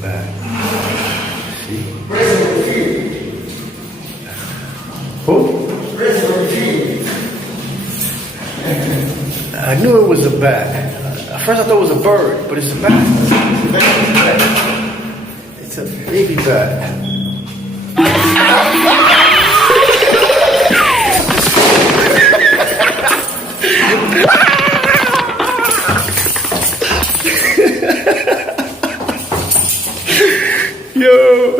bat. See? Who? I knew it was a bat. At first I thought it was a bird, but it's a bat. It's a baby bat. Yo.